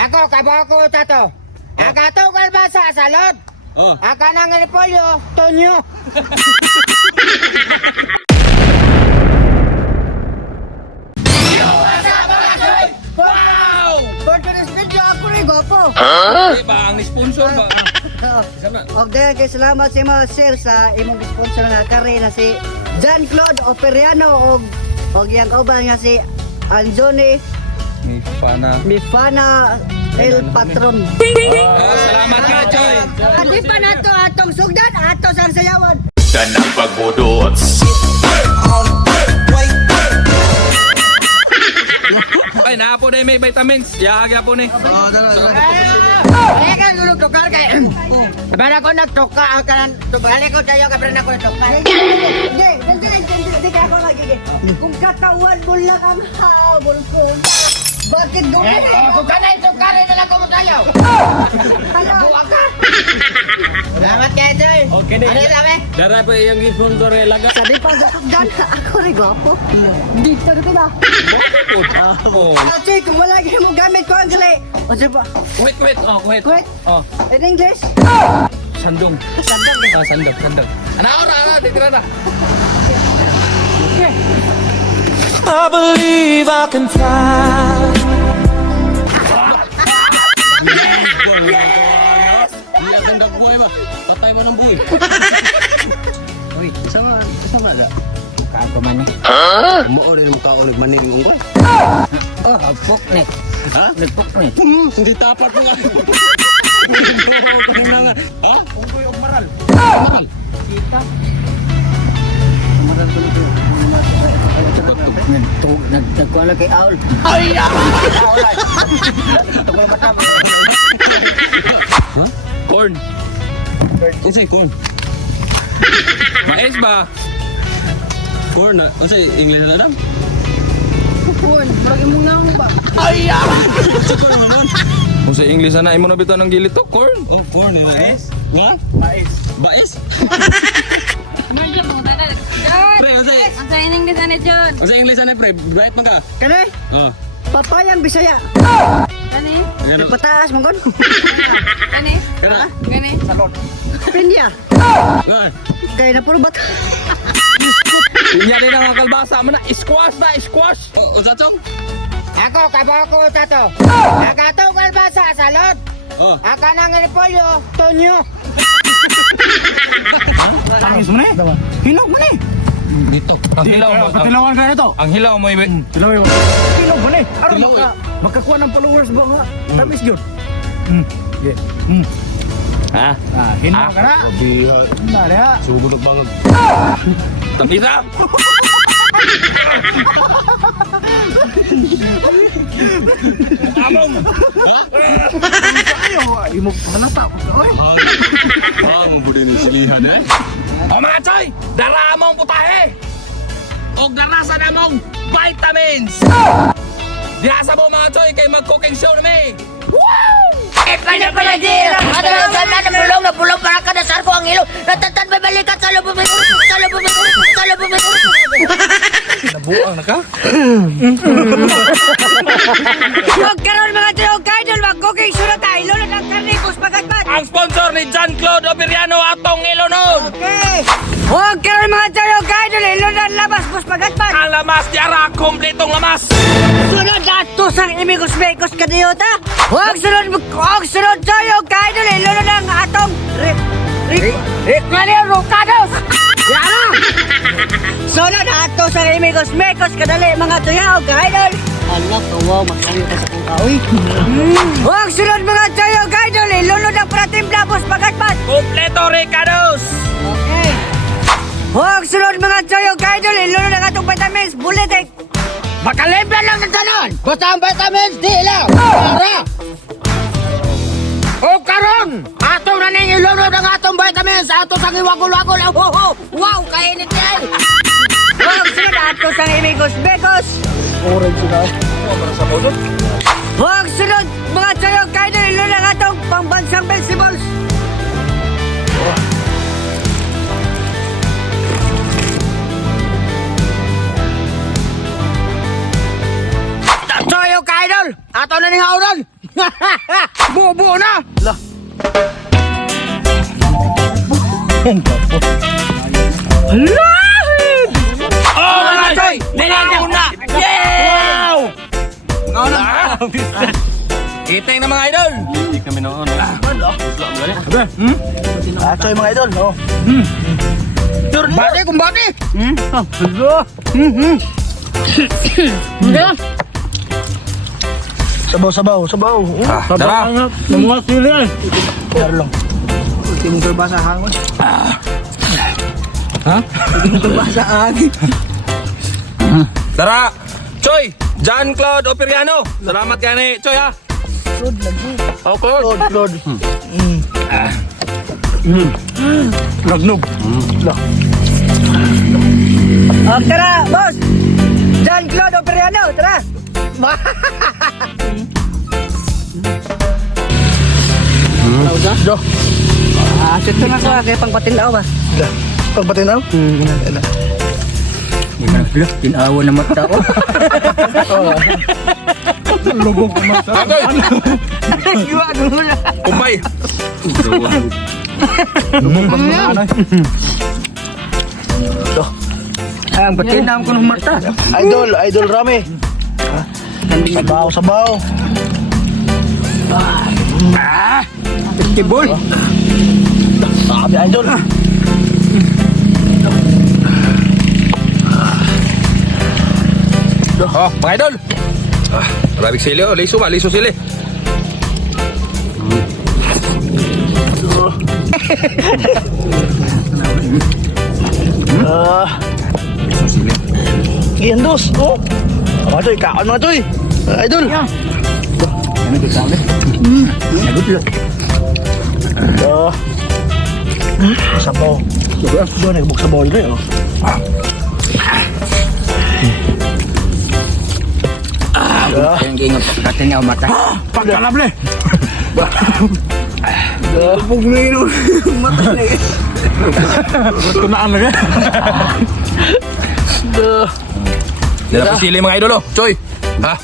Ako, kabako tato. Akato kalbasa, salot. Oh. Aka nang repolyo, tonyo. Wow! For today's video, ako rin gopo. Diba, ang sponsor ba? Og dahil kay salamat sa mga sir sa imong sponsor nga kare na si John Claude Operiano og yang kauban nga si Anjoni May pana. Mifana El Patron. Salamat ka, Choy. Adi pa nato atong sugdan ato sa sayawan. Tanang pagbudot. Ay, naapo na may vitamins. Yahagya po ni. Ay ka dulu tukar kay. Bara ko nagtuka ang kanan tubali ko tayo kabra na ko nagtuka. Hindi ka ako lagi. Kung katawan mo lang ang habol ko. Bakit gawin? Kung ka na itukari na lang ko mo tayo. Buwag ka. Salamat kayo, Joy. Okay, di. Ano sabi? Dara pa yung sponsor laga. Sabi pa, dan ako rin gwapo. Dito na pala. Oh. Ate, kung wala kayo mo gamit ko ang gali. O siya pa. Wait. Oh, wait. Wait. Oh, In English? sandong. Sandang. Sandong. Ano ora, dito na. Okay. I believe I can fly. Iya ganda buhay ba? Patay mo ng buhay. Uy, sama ada. Kago man eh. Mo rin mo kaulig maning unggoy. Oh, hapok ni. Ha? Lipok ni. Hindi tapat mo nga. Paninangan. Ha? Unggoy og maral. Kita. Nagkuha na kay Aul. Ay! Aul! Tungkol mata mo. Corn. Unsay corn? Mais ba? Corn na. Unsay English na dam? Kupon, lagi mo nga mo ba? Unsay corn naman? Kung sa English na imo na bitaw ng gilit to, corn. Oh, corn na. Nga? Mais. Baes? Manja mo tanda. Pre, unsay? Ang sa ining di sana John. Unsay English na pre? Bright man ka. Kani? Oh. Papayang Bisaya. Kani? Ano? Pataas mo kon? Kani? Kana? Kani? Pinya. Nga. Kaya na puro bata. Pinya din ang kalbasa mo na. Squash. Oh, unsa tong? Ako, kabako tato. Akato kalbasa, salot. Oh. Aka nang repolyo, tonyo. Tangis mo na eh. Hinog mo na eh. Dito. Ang hilaw mo. Patilawan ka na ito. Ang hilaw mo ibe. Tilaw yun. Hinog mo na eh. Ano Tilaw makakuha ng followers ba nga? Tamis yun. Yeah. Ha? Hinog ka na. Biha. Nari ha. Sugod og bangag. Tapisa. Among. Ayaw. Imo panata. Oy. Ah, mo budin ni silihan eh. O mga choy, dara among putahe. Og darasan among vitamins. Diha sa mo mga choy kay mag-cooking show na may. Kanya pala dira. Madalasan na bulong para ka nasar ko ang ilo. Natatan may balikat sa lubong. Nabuang na ka? Magkaroon mga tuyog idol, mag-cooking show na tayo. Lolo ng karnibus pagatpat. Ang sponsor ni John Claude Operiano atong Ilonon. Okay. Magkaroon mga tuyog idol, lolo ng labas bus pagatpat. Ang lamas diara, kompletong lamas. Sunod ato sa imigos bekos kadiyota. Huwag sunod tuyog idol, lolo ng atong Rick Rocados. Yara! Sunod ato sa imigos bekos kadali mga tuyog idol. Anak, wow, makayo ka sa kong kaoy. Huwag sunod mga tuyog idol, lolo ng pratimpla bus pagatpat. Kompleto Ricados. Okay. Huwag sunod mga tuyog idol, lolo ng atong vitamins bulitik. Makalimpyan lang ng tanon. Basta ang vitamins, di ilaw. Para. O karon, ato na ning ilunod ang atong vitamins ato sa giwagol-wagol. Wow, kainit yan! Huwag sunod ato sa imigos bekos. Huwag sunod mga tuyog idol, lolo ng atong pambansang vegetables. Tuyog ka, idol. Ato na ning hauron. Buo na! Oh, mga Choy! Nilinaw na! Yeah! Iting na mga idol! Hindi kami noon. Choy mga idol, no? Bati kung bati! Sabaw. Dara! Mga sili eh. Pero lang. Ultimong kalba sa hangon. Ha? Ultimong kalba sa hangin. Dara! Choy! John Claude Operiano! Salamat gani, Choy ha! Lord, lagi. Oh, Claude! Lord. Lagnog. Tara, boss! John Claude Operiano, tara! Sito na ko, kaya pang patinaw ba? Pagpatinaw? Tinawa na mata ko. Lugog ka masa. Agoy! Iwa, gula. Kumay! Ang patinaw ko ng mata. Idol Rami. Sabaw. Tibol. Sabi idol. Oh, mga idol! Maraming sili oh, liso sili. Iyan dos. Oh. Mga Choy, kaon mga Choy. Idol. Sabaw. Doon nagbuk sabaw dito. Ang gingat patinaw mata. Pagkalable! Pug na yun. Mata na yun. Ito na ang mga. Dala po sili mga idol oh, Choy! Ha?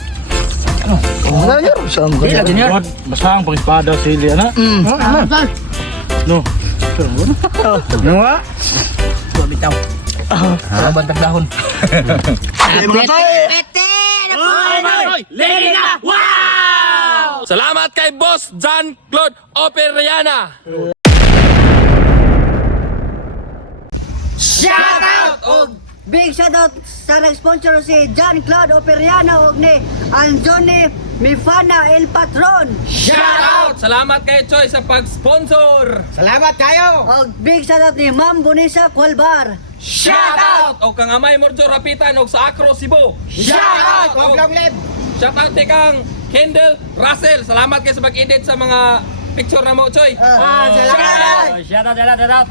Ano yun? Saan ka niya? Basta ang pang-espada sili, ana. No. Nga? Bitaw. Bantag dahon. Lady na! Wow! Salamat kay Boss John Claude Operiana! Shout out! Og big shout out sa nag-sponsor si John Claude Operiano og ni Anjoni Mifana El Patron. Shout out! Salamat kay Choy sa pag-sponsor! Salamat kayo! Og big shout out ni Ma'am Bonisa Cualbar. Shout out! O kang Amay Morjo Rapitan o sa Acro Cebu! Shout out! Huwag lang live! Shout out kay kang Kendall Russell! Salamat kayo sa pag-edit sa mga picture na mo, Choy! Salamat! Shout out.